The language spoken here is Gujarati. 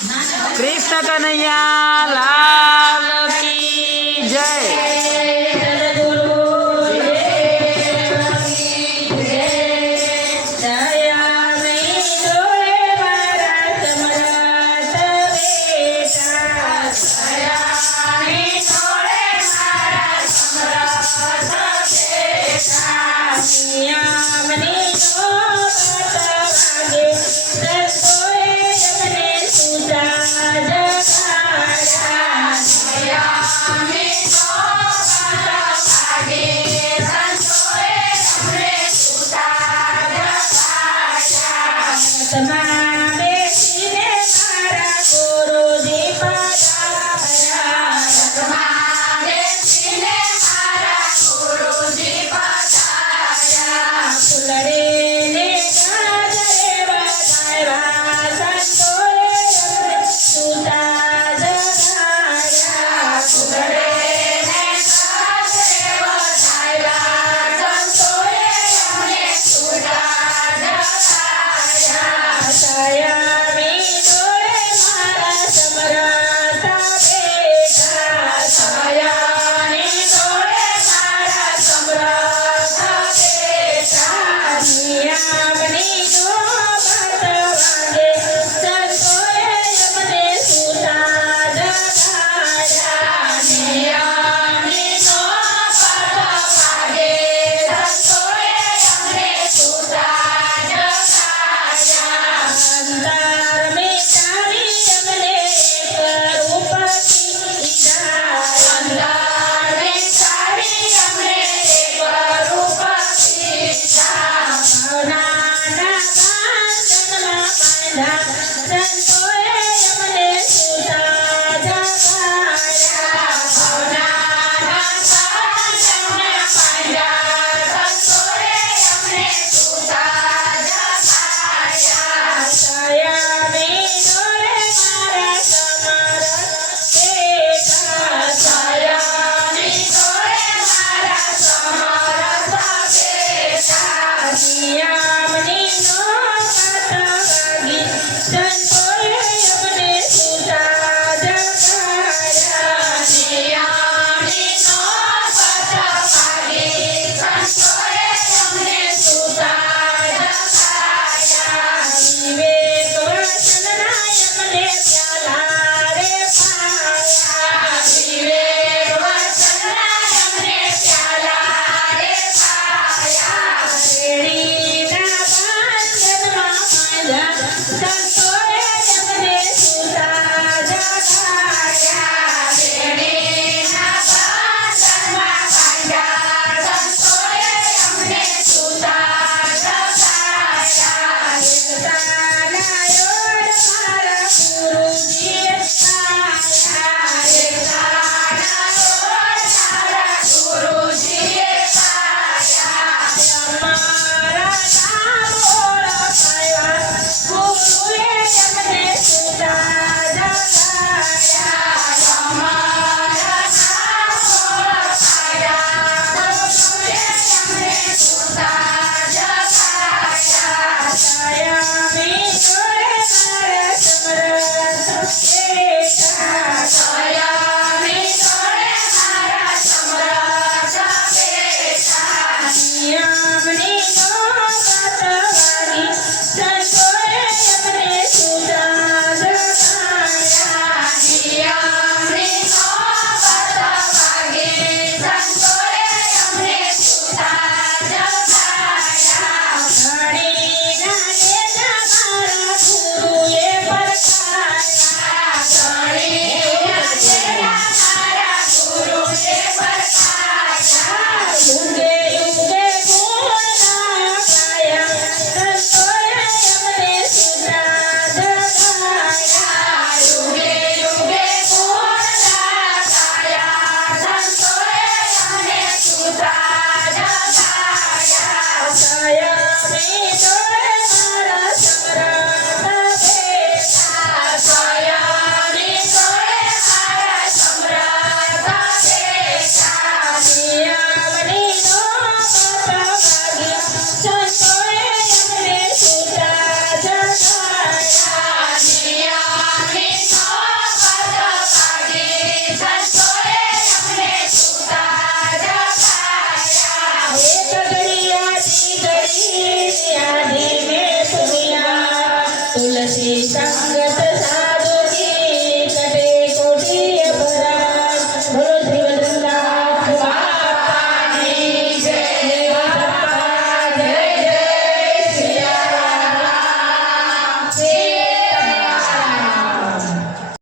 કૃષ્ણ કનૈયા લાલ. chamar